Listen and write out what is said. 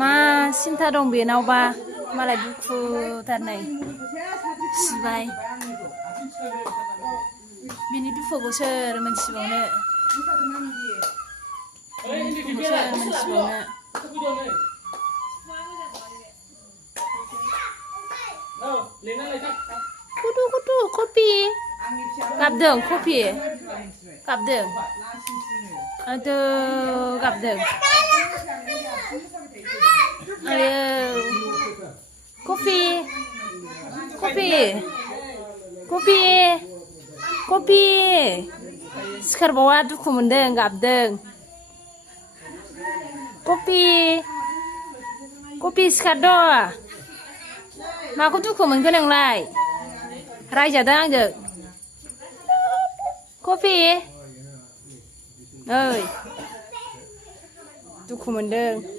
मा सिन्था दं बेनावबा मालाय दुखु थारनाय सिबाय बिनि दुखुखौ सोर मोनथिबावनो kudu kopi gabdeng kopi gabdeng aduh gabdeng ayo kopi sekarbawa duku mendeng gabdeng kopi sekardo maku duku mengke nonglay रायजादों आंजों कफि ओइ दुखु मोनदों